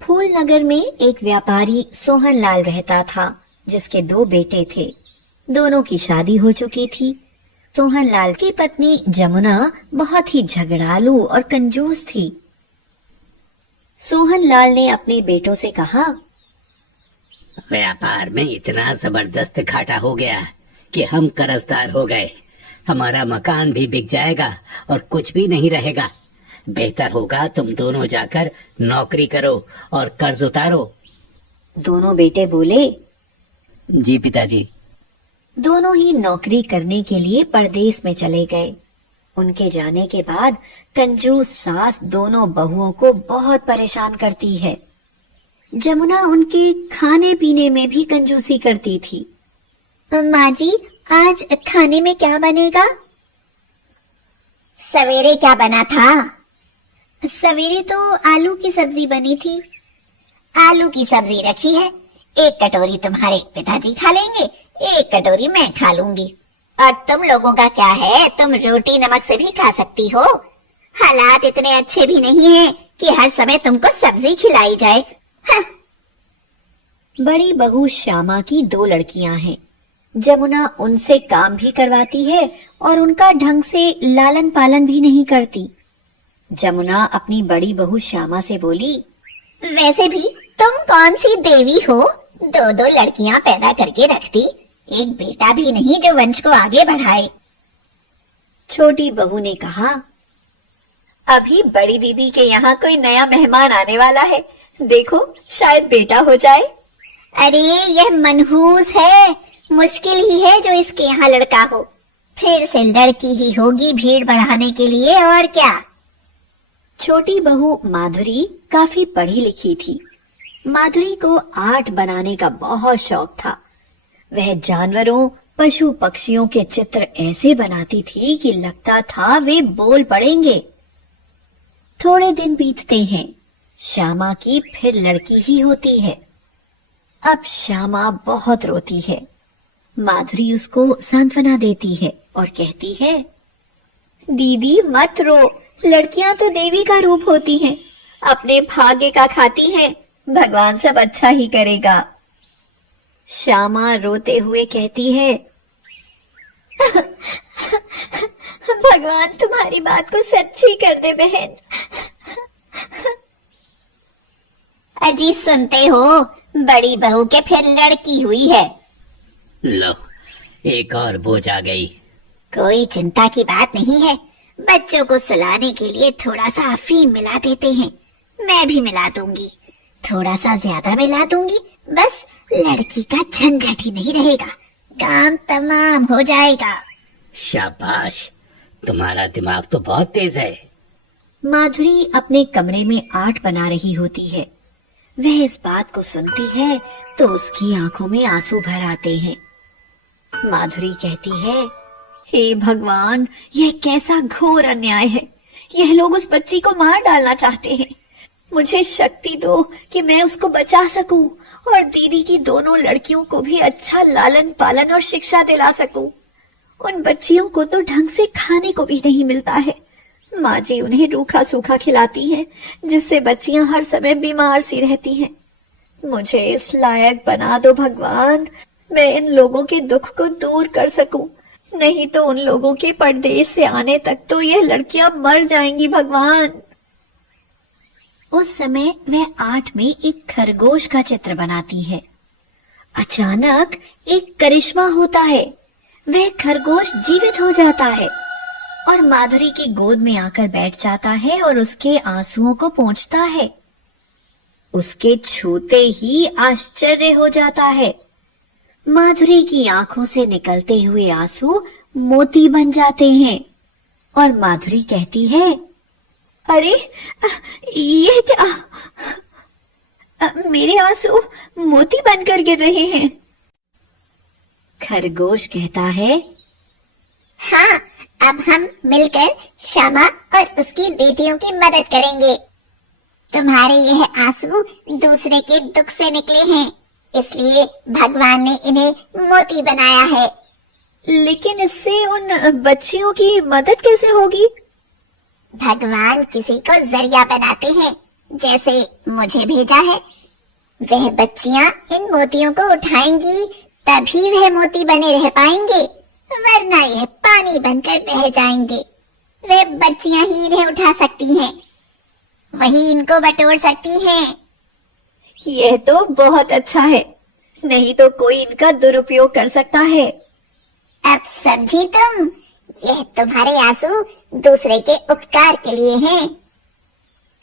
फूल नगर में एक व्यापारी सोहन लाल रहता था, जिसके 2 बेटे थे। दोनों की शादी हो चुकी थी। सोहन लाल की पत्नी जमुना बहुत ही झगड़ालू और कंजूस थी। सोहन लाल ने अपने बेटों से कहा, व्यापार में इतना जबरदस्त घाटा हो गया कि हम कर्जदार हो गए। हमारा मकान भी बिक जाएगा और कुछ भी नहीं रहेगा। बेहतर होगा तुम दोनों जाकर नौकरी करो और कर्ज उतारो। दोनों बेटे बोले, जी पिताजी। दोनों ही नौकरी करने के लिए परदेश में चले गए। उनके जाने के बाद कंजूस सास दोनों बहुओं को बहुत परेशान करती है। जमुना उनके खाने पीने में भी कंजूसी करती थी। माँ जी, आज खाने में क्या बनेगा? सवेरे क्या बना था? सवेरे तो आलू की सब्जी बनी थी। आलू की सब्जी रखी है, 1 कटोरी तुम्हारे पिताजी खा लेंगे, 1 कटोरी मैं खा लूंगी। और तुम लोगों का क्या है, तुम रोटी नमक से भी खा सकती हो। हालात इतने अच्छे भी नहीं हैं कि हर समय तुमको सब्जी खिलाई जाए। हाँ। बड़ी बहू श्यामा की 2 लड़कियां हैं। जमुना उनसे काम भी करवाती है और उनका ढंग से लालन पालन भी नहीं करती। जमुना अपनी बड़ी बहू श्यामा से बोली, वैसे भी तुम कौन सी देवी हो, 2 लड़कियां पैदा करके रखती, एक बेटा भी नहीं जो वंश को आगे बढ़ाए। छोटी बहू ने कहा, अभी बड़ी दीदी के यहाँ कोई नया मेहमान आने वाला है, देखो शायद बेटा हो जाए। अरे यह मनहूस है, मुश्किल ही है जो इसके यहाँ लड़का हो। फिर से लड़की ही होगी भीड़ बढ़ाने के लिए, और क्या। छोटी बहू माधुरी काफी पढ़ी लिखी थी। माधुरी को आर्ट बनाने का बहुत शौक था। वह जानवरों, पशु पक्षियों के चित्र ऐसे बनाती थी कि लगता था वे बोल पड़ेंगे। थोड़े दिन बीतते हैं, श्यामा की फिर लड़की ही होती है। अब श्यामा बहुत रोती है। माधुरी उसको सांत्वना देती है और कहती है, दीदी मत रो, लड़कियां तो देवी का रूप होती हैं, अपने भाग्य का खाती हैं, भगवान सब अच्छा ही करेगा। श्यामा रोते हुए कहती है, भगवान तुम्हारी बात को सच्ची कर दे बहन। अजी सुनते हो, बड़ी बहू के फिर लड़की हुई है। लो, एक और बोझ आ गई। कोई चिंता की बात नहीं है, बच्चों को सुलाने के लिए थोड़ा सा अफीम मिला देते हैं, मैं भी मिला दूंगी, थोड़ा सा ज्यादा मिला दूंगी, बस लड़की का झंझट ही नहीं रहेगा, काम तमाम हो जाएगा। शाबाश, तुम्हारा दिमाग तो बहुत तेज है। माधुरी अपने कमरे में आर्ट बना रही होती है। वह इस बात को सुनती है तो उसकी आंखों में आंसू भर आते हैं। माधुरी कहती है, हे भगवान, यह कैसा घोर अन्याय है। यह लोग उस बच्ची को मार डालना चाहते हैं। मुझे शक्ति दो कि मैं उसको बचा सकूं और दीदी की दोनों लड़कियों को भी अच्छा लालन पालन और शिक्षा दिला सकूं। उन बच्चियों को तो ढंग से खाने को भी नहीं मिलता है। माँ जी उन्हें रूखा सूखा खिलाती है, जिससे बच्चियां हर समय बीमार सी रहती हैं। मुझे इस लायक बना दो भगवान, मैं इन लोगों के दुख को दूर कर सकूं, नहीं तो उन लोगों के परदेश से आने तक तो यह लड़कियां मर जाएंगी भगवान। उस समय वह आर्ट में एक खरगोश का चित्र बनाती है। अचानक एक करिश्मा होता है, वह खरगोश जीवित हो जाता है और माधुरी की गोद में आकर बैठ जाता है और उसके आंसुओं को पोंछता है। उसके छूते ही आश्चर्य हो जाता है। माधुरी की आंखों से निकलते हुए आंसू मोती बन जाते हैं और माधुरी कहती है, अरे ये क्या, मेरे आंसू मोती बनकर गिर रहे हैं। खरगोश कहता है, हाँ, अब हम मिलकर श्यामा और उसकी बेटियों की मदद करेंगे। तुम्हारे यह आंसू दूसरे के दुख से निकले हैं, इसलिए भगवान ने इन्हें मोती बनाया है। लेकिन इससे उन बच्चियों की मदद कैसे होगी? भगवान किसी को जरिया बनाते हैं, जैसे मुझे भेजा है। वह बच्चियां इन मोतियों को उठाएंगी तभी वह मोती बने रह पाएंगे, वरना यह पानी बनकर बह जाएंगे। वह बच्चियां ही इन्हें उठा सकती हैं, वही इनको बटोर सकती हैं। यह तो बहुत अच्छा है, नहीं तो कोई इनका दुरुपयोग कर सकता है। अब समझी तुम, यह तुम्हारे आंसू दूसरे के उपकार के लिए हैं।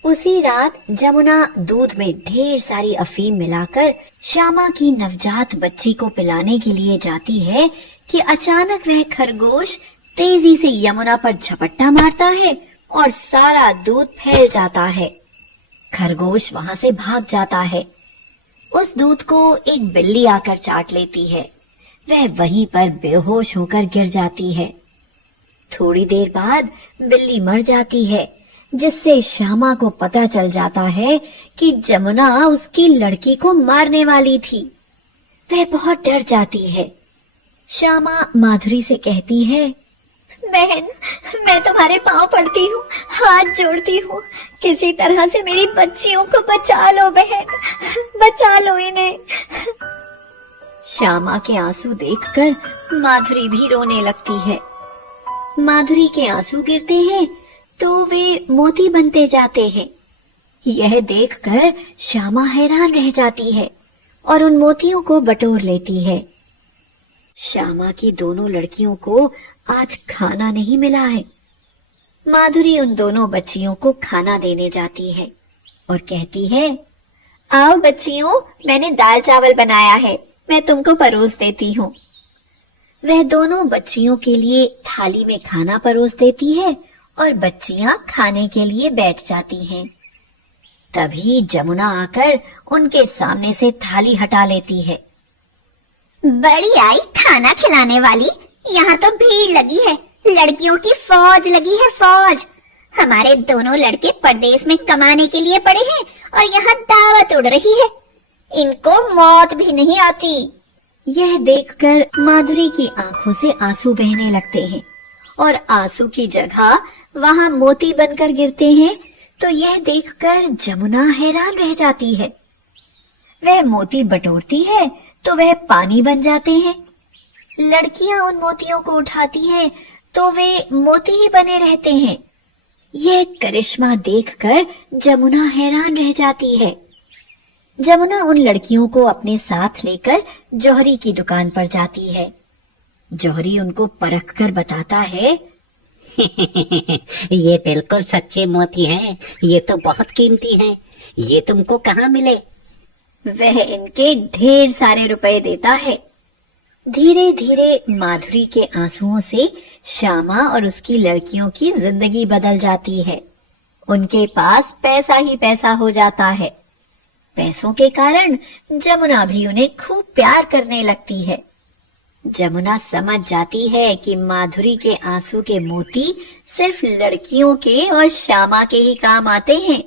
उसी रात जमुना दूध में ढेर सारी अफीम मिलाकर श्यामा की नवजात बच्ची को पिलाने के लिए जाती है कि अचानक वह खरगोश तेजी से यमुना पर झपट्टा मारता है और सारा दूध फैल जाता है। खरगोश वहां से भाग जाता है। उस दूध को एक बिल्ली आकर चाट लेती है। वह वहीं पर बेहोश होकर गिर जाती है। थोड़ी देर बाद बिल्ली मर जाती है, जिससे श्यामा को पता चल जाता है कि जमुना उसकी लड़की को मारने वाली थी। वह बहुत डर जाती है। श्यामा माधुरी से कहती है, बहन, मैं तुम्हारे पांव पड़ती हूँ, हाथ जोड़ती हूँ, किसी तरह से मेरी बच्चियों को बचा लो बहन, बचा लो इन्हें। श्यामा के आंसू देखकर माधुरी भी रोने लगती है। माधुरी के आंसू गिरते हैं तो वे मोती बनते जाते हैं। यह देखकर श्यामा हैरान रह जाती है और उन मोतियों को बटोर लेती है। श्यामा की दोनों लड़कियों को आज खाना नहीं मिला है। माधुरी उन दोनों बच्चियों को खाना देने जाती है और कहती है, आओ बच्चियों, मैंने दाल चावल बनाया है, मैं तुमको परोस देती हूँ। वह दोनों बच्चियों के लिए थाली में खाना परोस देती है और बच्चियां खाने के लिए बैठ जाती हैं। तभी जमुना आकर उनके सामने से थाली हटा लेती है। बड़ी आई खाना खिलाने वाली, यहाँ तो भीड़ लगी है, लड़कियों की फौज लगी है, फौज। हमारे दोनों लड़के परदेश में कमाने के लिए पड़े हैं और यहाँ दावत उड़ रही है, इनको मौत भी नहीं आती। यह देखकर माधुरी की आंखों से आंसू बहने लगते हैं और आंसू की जगह वहां मोती बनकर गिरते हैं। तो यह देखकर जमुना हैरान रह जाती है। वह मोती बटोरती है तो वह पानी बन जाते हैं। लड़कियां उन मोतियों को उठाती हैं तो वे मोती ही बने रहते हैं। यह करिश्मा देखकर जमुना हैरान रह जाती है। जमुना उन लड़कियों को अपने साथ लेकर जौहरी की दुकान पर जाती है। जौहरी उनको परख कर बताता है, ये बिल्कुल सच्चे मोती हैं, ये तो बहुत कीमती हैं। ये तुमको कहाँ मिले? वह इनके ढेर सारे रुपए देता है। धीरे धीरे माधुरी के आंसुओं से श्यामा और उसकी लड़कियों की जिंदगी बदल जाती है। उनके पास पैसा ही पैसा हो जाता है। पैसों के कारण जमुना भी उन्हें खूब प्यार करने लगती है। जमुना समझ जाती है कि माधुरी के आंसू के मोती सिर्फ लड़कियों के और श्यामा के ही काम आते हैं।